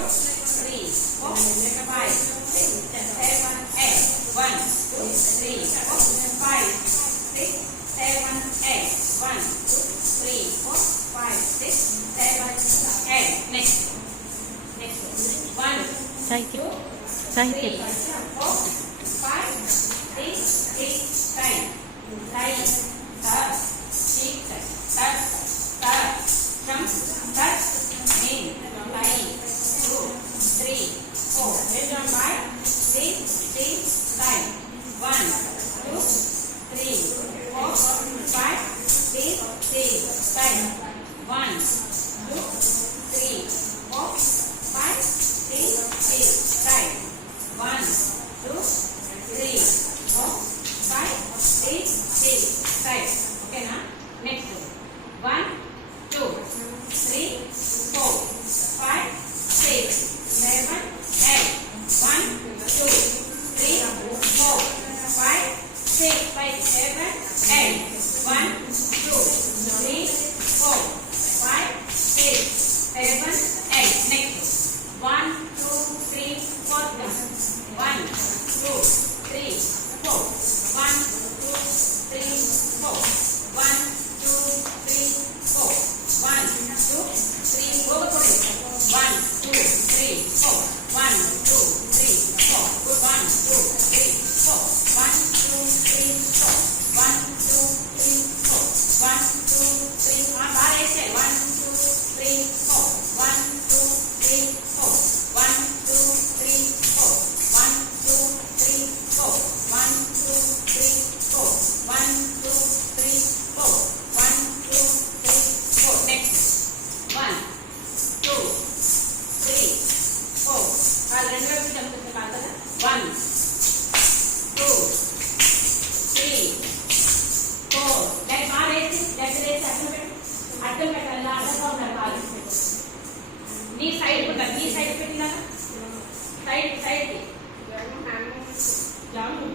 3, 4, 5, 6, 7, 8. 1, 2, 3, 4, 5, 6, 7, 8. 1, 2, 3, 4, 5, 6, 7, 8. Next. 1, 2, 3, 4, 5, 6, 8, 9. Thai, third, six, third, jump, third, in, Thai, 2, 3, 4. Head on by 3, 9. 1, 2, 3, 4, 5, 6, 9. 1, 2, 3, 4, 5, 6, 9. 1, 2, 3, 4, 5, 6, 9. Okay, na? Next. 1, 2, 3, 4, 5, 6, 7, 8. 1, 2, 3, 4, 5, 6, 7, 8. 1, 2, 3, 4, 5, 6, 7, 8. Next. 1, 2, 3, 4. 1, 2, 3, 4. 1, 2, 3, 4. 1, 2, 3, 4. 1, 2, 3, go for it. 1, 2, 3, 4. 1, 2, 3, 4. Good. 1, 2, 3, 4. 1, 2, 3, 4. 1, 2, 3, 4. 1, 2, 3. Baar aise. 1, 2, 3, 4. 1, 2, 3, 4. 1, 2, 3, 4. 1, 2, 3, 4. 1, 2, 3, 4. 1, 2, 3, 4. 1, 2, 3, 4. Next. 1, 2, 3, 4. రెండు వైపు జంప్ చేస్తే కాదు కదా. 1, 2, 3, 4. లైక్ బాగా వేసి అడ్డం పెట్టు. అడ్డం పెట్టాలి. అడ్డంగా ఉండాలి కాలు. నీ సైడ్ ఉండాలి. నీ సైడ్ పెట్టినా సైడ్ జాము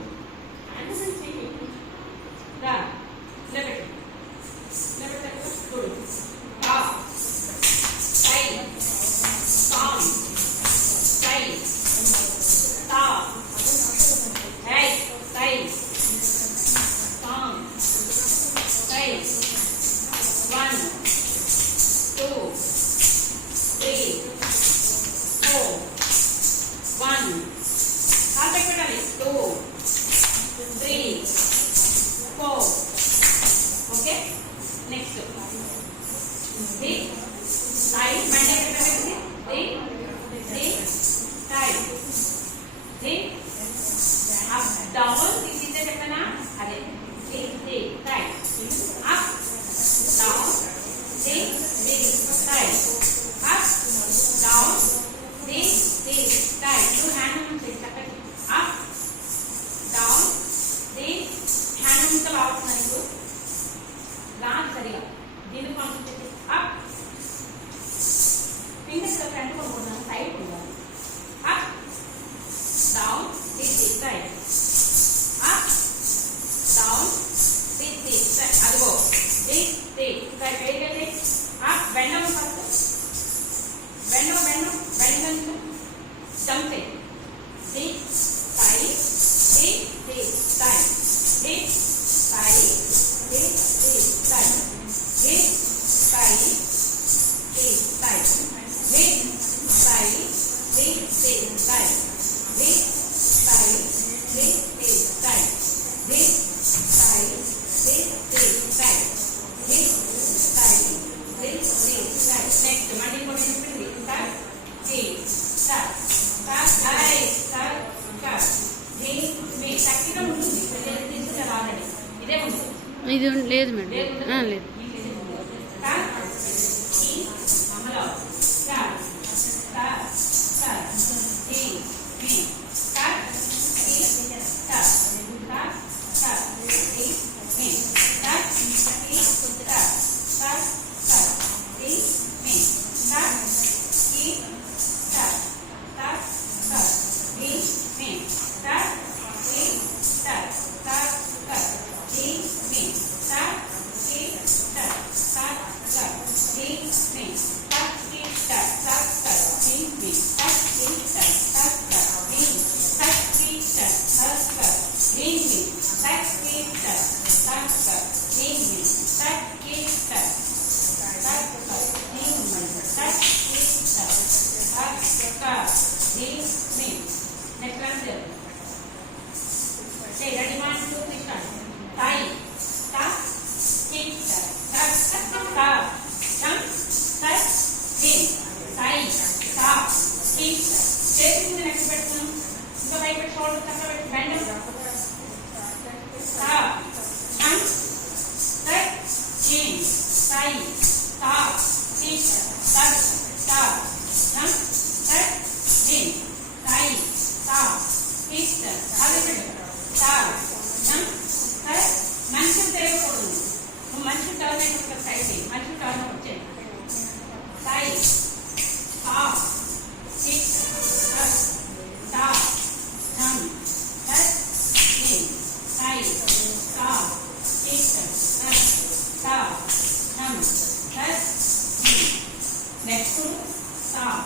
down, this is the చెప్పనా అదే right up down this right up down this right two hand చక్కటి up down this hand ముందు లాగుతున్నాను ఇప్పుడు లాగ్ సరిగా దీన్ని కాన్సంట్రేట్ up fingers ఫ్రంట్ కొనుక్కున్నాను సైడ్ కొనుక్కోవాలి up down this right up down this right అదిగో this ఇక్కడ వేయగలిగే up bend down first bend down jump it this side this side this side this side this side this side this side this side this side this side this side this side this side this side next మళ్ళీ ఇంకోటి చెప్పింది start start మీ చక్కగా ఉంటుంది తీసుకున్నారు ఆల్రెడీ ఇదే ఉంటుంది ఇది లేదు మేడం లేదు షోల్డర్ చక్కగా పెట్టి bend stop jump cut change సై stop tick cut stop jump cut change సై స్టాప్ టిక్ అదే స్టాప్ జంప్ కట్ మంచి తిరగకూడదు నువ్వు మంచి టర్న్ అయిపోతుంది సైడ్ మంచి టర్న్ వచ్చేది సై stop tick cut stop jump cut change సై stop tick cut stop jump cut change next stop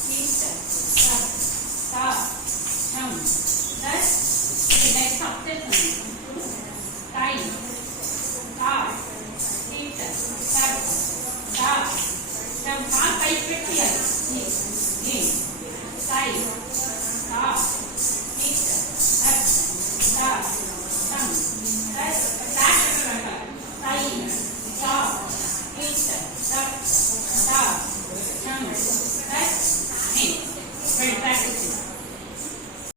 tick